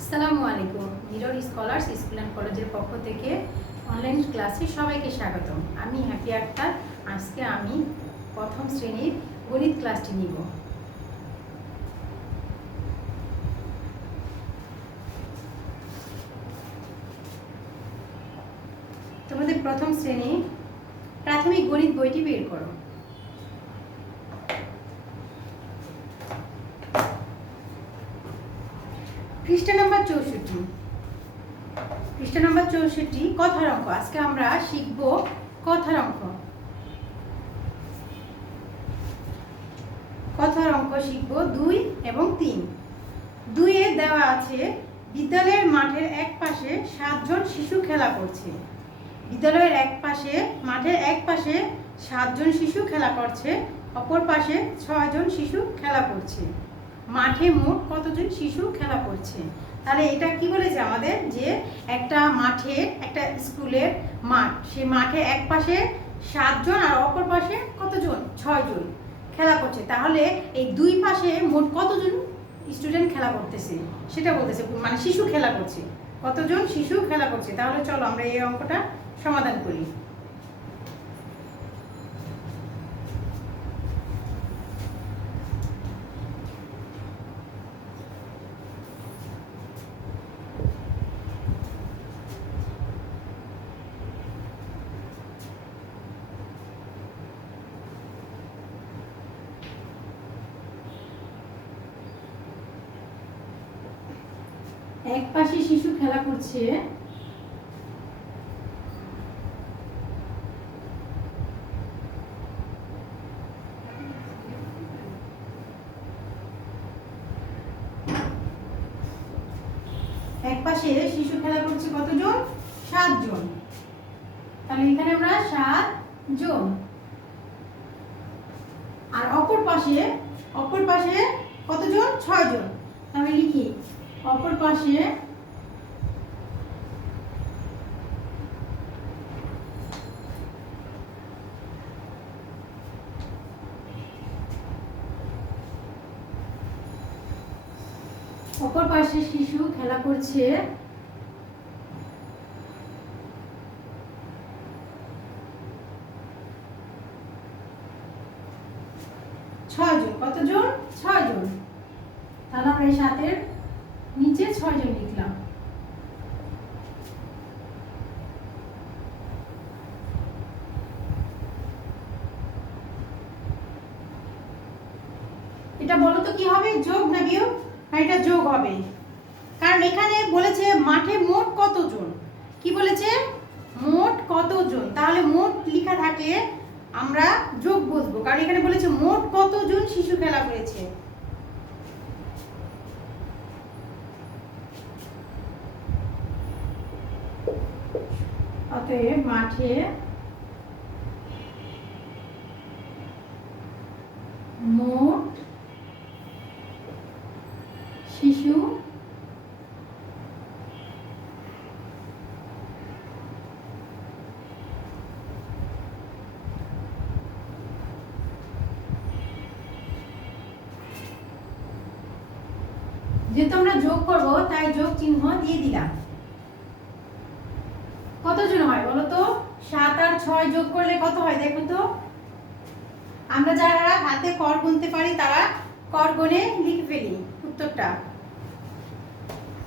আসসালামু আলাইকুম। Mirror scholars school and কলেজের পক্ষ থেকে অনলাইন ক্লাসে সবাইকে স্বাগতম। আমি হ্যাপি আক্তার। আজকে আমি প্রথম শ্রেণীর গণিত ক্লাসটি নিব। তোমাদের প্রথম শ্রেণী প্রাথমিক গণিত বইটি বের করো। পৃষ্ঠা নাম্বার 64। পৃষ্ঠা নাম্বার 64 কথার অঙ্ক। আজকে আমরা শিখব কথার অঙ্ক। কথার অঙ্ক শিখব 2 এবং 3। 2 এ দেওয়া আছে বিদ্যালয়ের মাঠের এক পাশে 7 জন শিশু খেলা করছে। বিদ্যালয়ের এক পাশে মাঠের এক পাশে 7 জন শিশু খেলা করছে, অপর পাশে 6 জন শিশু খেলা করছে। মাঠে মোট কতজন শিশু খেলা করছে? তাহলে এটা কি বলেছে আমাদের, যে একটা মাঠে, একটা স্কুলের মাঠ, সেই মাঠে এক পাশে 7 জন আর অপর পাশে কতজন? 6 জন খেলা করছে। তাহলে এই দুই পাশে মোট কতজন স্টুডেন্ট খেলা করতেছে সেটা বলতেছে, মানে শিশু খেলা করছে, কতজন শিশু খেলা করছে। তাহলে চলো আমরা এই অঙ্কটা সমাধান করি। এক পাশে শিশু খেলা করছে, এক পাশে শিশু খেলা করছে কতজন? 7 জন। তাহলে এখানে আমরা 7 জন। আর অপর পাশে কতজন? 6 জন। আমি লিখি অপর পাশে শিশু খেলা করছে 6 জন। কতজন? 6 জন। তাহলে আমরা এই 7-এর নিচে 6 জন লিখলাম। এটা বলো তো কি হবে, যোগ না বিয়োগ? এটা যোগ হবে, কারণ এখানে বলেছে মাঠে মোট কতজন। কি বলেছে? মোট কতজন। তাহলে মোট লেখা থাকলে আমরা যোগ বসবো, কারণ এখানে বলেছে মোট কতজন শিশু খেলা করেছে। অতএব মাঠে মোট শিশু যেহেতু আমরা যোগ করব তাই যোগ চিহ্ন দিয়ে দিলাম। কতজন হয় বলো তো? 7 আর 6 যোগ করলে কত হয় দেখো তো। আমরা যারা হাতে কর গুনতে পারি তারা কর গুনে লিখে ফেলি উত্তরটা।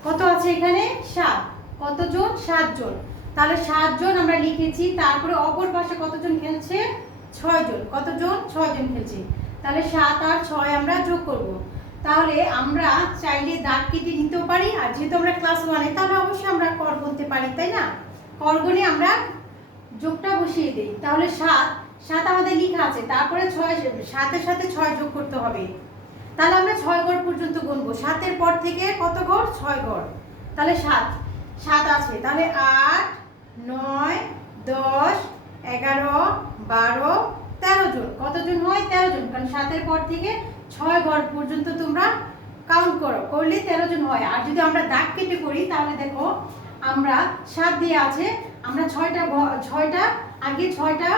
কত আছে এখানে? 7। কতজন? 7 জন। তাহলে 7 জন আমরা লিখেছি, তারপরে অপর পাশে কতজন খেলছে? 6 জন। কতজন? 6 জন খেলছে। তাহলে 7 আর 6 আমরা যোগ করব। তাহলে আমরা চাইলে দাগ কেটে নিতেও পারি, আর যেহেতু আমরা ক্লাস 1-এ তাহলে অবশ্যই আমরা কর গুনতে পারি, তাই না? কর গুনে আমরা যোগটা বসিয়ে দেই। তাহলে 7 আমাদের লেখা আছে, তারপরে 6, 7-এর সাথে 6 যোগ করতে হবে। তাহলে আমরা 6 ঘর পর্যন্ত গুনবো। 7-এর পর থেকে কত ঘর? 6 ঘর। তাহলে 7 আছে। তাহলে 8, 9, 10, 11, 12, 13 জন। কতজন হয়? 13 জন, কারণ 7-এর পর থেকে 6 ঘর পর্যন্ত তোমরা কাউন্ট করলে 13 জন হয়। আর যদি আমরা দাগ কেটে করি তাহলে দেখো, আমরা 7 দিয়ে আছে, আমরা 6টা আগে 6টা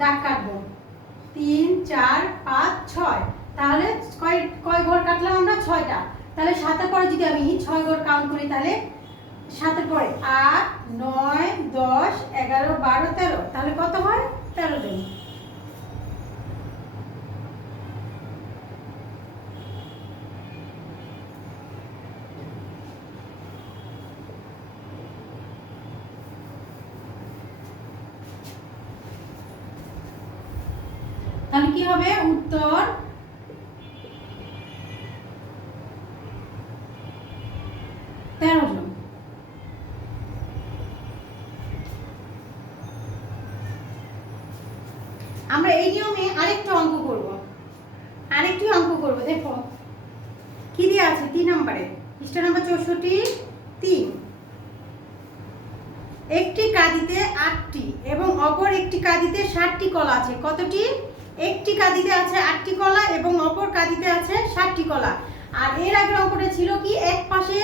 দাগ কাটবো। 3, 4, 5, 6। তাহলে কয় ঘর কাটলাম আমরা? 6টা। তাহলে 7 পরে যদি আমি 6 ঘর কাউন্ট করি তাহলে 7 পরে 8 9 10 11 12 13, তাহলে কত হয় 13 জন। তাহলে কি হবে উত্তর 13 জন। আমরা এই নিয়মে আরেকটি অঙ্ক করব, দেখো কি দিয়ে আছে 3 নম্বরে, পৃষ্ঠা নাম্বার 64 3। একটি কাঁদিতে 8টি এবং অপর একটি কাঁদিতে 60টি কলা আছে। কতটি? একটি কাঁদিতে আছে 8টি কলা এবং অপর কাঁদিতে আছে 60টি কলা। আর এর আগের অঙ্কটা ছিল কি এক পাশে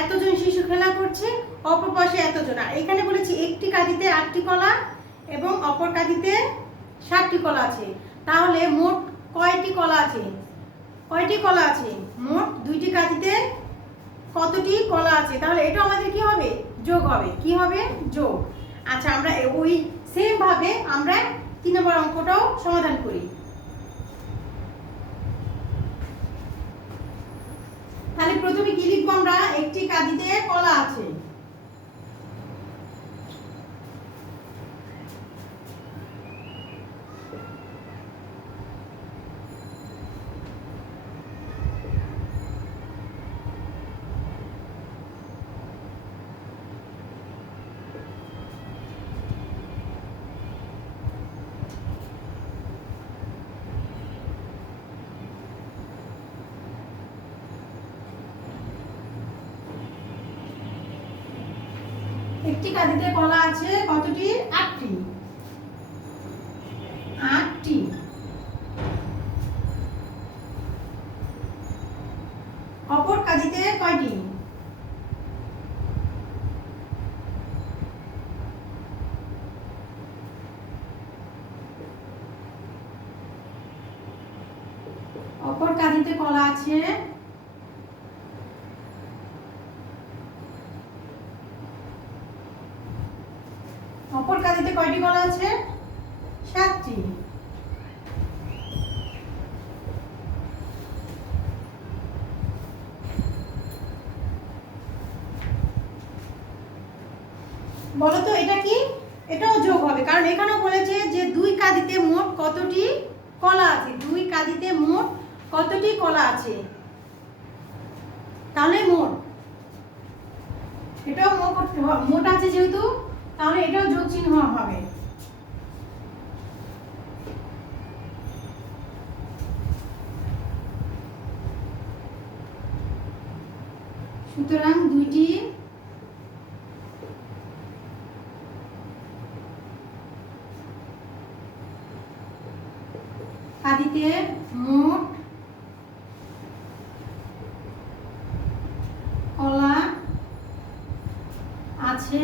এতজন শিশু খেলা করছে, অপর পাশে এতজন। আর এখানে বলেছি একটি কাঁদিতে 8টি কলা এবং অপর কাঁদিতে 60টি কলা আছে। তাহলে মোট কয়টি কলা আছে? মোট 2টি কাঁদিতে কতটি কলা আছে? তাহলে এটা আমাদের কি হবে? যোগ হবে। কি হবে? যোগ। আচ্ছা, আমরা ওই সেম ভাবে আমরা 3 নম্বর অঙ্কটাও সমাধান করি। তাহলে প্রথমে কি লিখবো আমরা? একটি কাঁদিতে কলা আছে। একটি কাঁদিতে কলা আছে কতটি? 8টি। অপর কাঁদিতে কয়টি? অপর কাঁদিতে কলা আছে কয়টি কলা আছে? 7টি। বলো তো এটা কি? এটাও যোগ হবে, কারণ এখানেও বলেছে যে 2 কাঁদিতে মোট কতটি কলা আছে। 2 কাঁদিতে মোট কতটি কলা আছে, তাহলে মোট, এটাও মোট আছে যেহেতু, তাহলে এটাও যোগ চিহ্ন হবে। সুতরাং 2টি কাঁদিতে মোট কলা আছে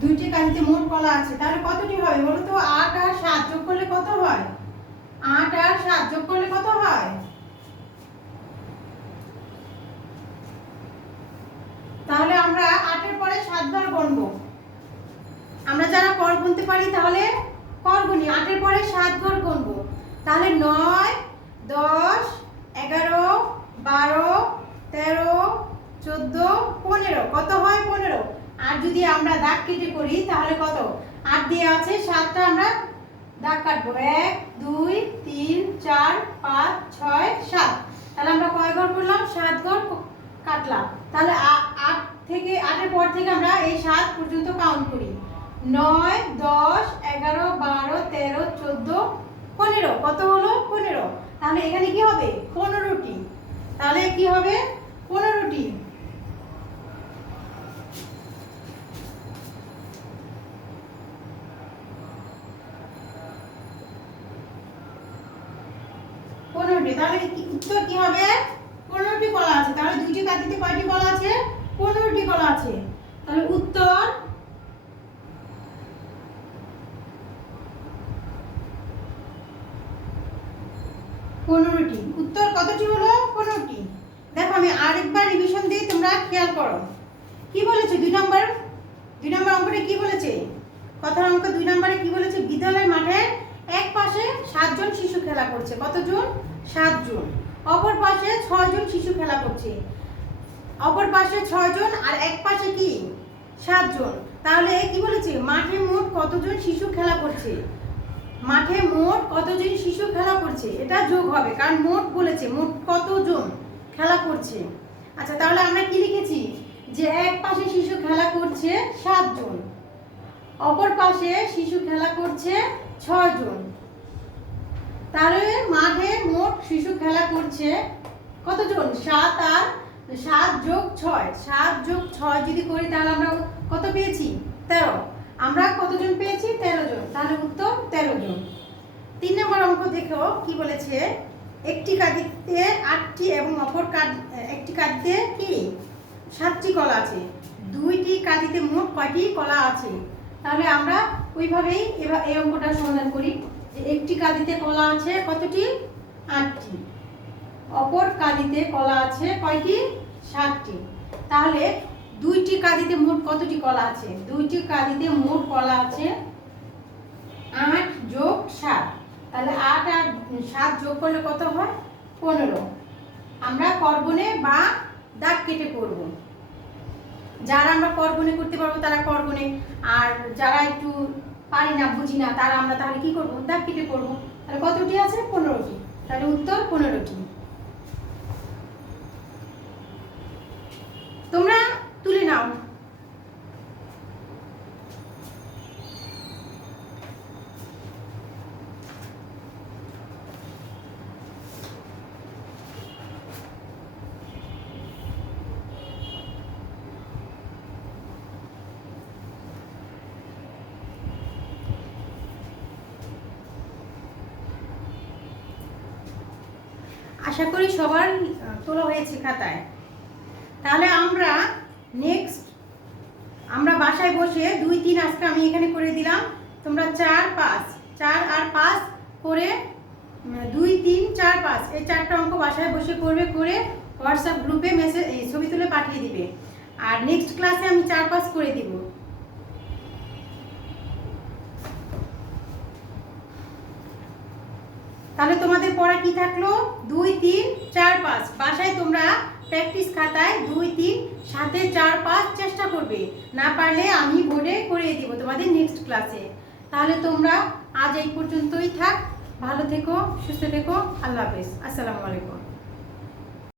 2টি কাঁদিতে মোট কলা আছে। তাহলে কতটি হবে বলো তো? 8 আর 7 যোগ করলে কত হয়? 8 আর 7 যোগ করলে কত হয়? তাহলে আমরা 8 এর পরে 7 বার গুনবো। আমরা যারা কর গুনতে পারি তাহলে কর গুনি। 8 এর পরে 7 ঘর গুনবো। তাহলে 9 10 11 12 13 14 15, কত হয়? 15। আর যদি আমরা দাগ কেটে করি তাহলে কত? 8 দিয়ে আছে, 7টা আমরা দাগ কাটবো। 1 2 3 4 5 6 7। তাহলে আমরা কয় ঘর করলাম? 7 ঘর কাটলাম। তাহলে 8 থেকে 8 এর পর থেকে আমরা এই 7 পর্যন্ত কাউন্ট করি। 9 10 11 12 13 14 15, কত হলো? 15। তাহলে এখানে কি হবে? 15টি। তাহলে কি হবে? 15টি। তাহলে উত্তর কি হবে? 15টি কলা আছে। তাহলে 2টি কাঁদিতে কয়টি কলা আছে? 15টি কলা আছে। তাহলে উত্তর 15টি। উত্তর কতটি হলো? 15টি। দেখো আমি আরেকবার রিভিশন দিই, তোমরা খেয়াল করো। কি বলেছে 2 নম্বর অঙ্কটা কি বলেছে? কথার অঙ্ক 2 নম্বরে কি বলেছে? বিদ্যালয় মাঠের এক পাশে 7 জন শিশু খেলা করছে। কতজন? 7 জন। অপর পাশে 6 জন শিশু খেলা করছে। অপর পাশে 6 জন আর এক পাশে কি 7 জন। তাহলে কি বলেছে? মাঠে মোট কতজন শিশু খেলা করছে? মাঠে মোট কতজন শিশু খেলা করছে, এটা যোগ হবে, কারণ মোট বলেছে, মোট কতজন খেলা করছে। আচ্ছা, তাহলে আমরা কি লিখেছি? যে এক পাশে শিশু খেলা করছে 7 জন, অপর পাশে শিশু খেলা করছে 6 জন। তাহলে মাঠে মোট শিশু খেলা করছে কতজন? 7 আর 7 যোগ 6, 7 যোগ 6 যদি করি তাহলে আমরা কত পেয়েছি? 13। আমরা কতজন পেয়েছি? 13 জন। তাহলে উত্তর 13 জন। 3 নম্বর অঙ্ক দেখো কি বলেছে? একটি কাঁদিতে 8টি এবং অপর একটি কাঁদিতে কি 7টি কলা আছে। 2টি কাঁদিতে মোট কয়টি কলা আছে? তাহলে আমরা ওইভাবেই এই অঙ্কটা সমাধান করি। যে একটি কাঁদিতে কলা আছে কতটি? 8টি। অপর কাঁদিতে কলা আছে কয়টি? 7টি। তাহলে 2টি কাঁদিতে মোট কতটি কলা আছে? 2টি কাঁদিতে মোট কলা আছে 8 যোগ 7। তাহলে 8 আর 7 যোগ করলে কত হয়? 15। আমরা করগুণে বা দাগ কেটে করব। যারা আমরা করগুণে করতে পারবো তারা করগুণে, আর যারা একটু পারি না, বুঝি না, তারা আমরা তাহলে কি করব? দাগ কেটে করব। তাহলে কতটি আছে? 15টি। তাহলে উত্তর 15টি। তোমরা তুলে নাও। আশা করি সবার তোলা হয়েছে খাতায়। তাহলে আমরা নেক্সট বাসায় বসে 2, 3 আজকে আমি এখানে করে দিলাম। তোমরা 4, 5, 4 আর 5 করে 2, 3, 4, 5 এই 4টা অঙ্ক বাসায় বসে করবে, করে হোয়াটসঅ্যাপ গ্রুপে মেসেজ ছবি তুলে পাঠিয়ে দিবে। আর নেক্সট ক্লাসে আমি 4, 5 করে দিব। তাহলে তোমাদের পড়া কি থাকলো? 2, 3, 4, 5 বাসায় তোমরা প্র্যাকটিস খাতায় 2, 3 সাথে 4, 5 চেষ্টা করবে। না পারলে আমি বোর্ডে করিয়ে দিব তোমাদের নেক্সট ক্লাসে। তাহলে তোমরা আজ এই পর্যন্তই থাক। ভালো থেকো, সুস্থ থেকো। আল্লাহ হাফেজ। আসসালামু আলাইকুম।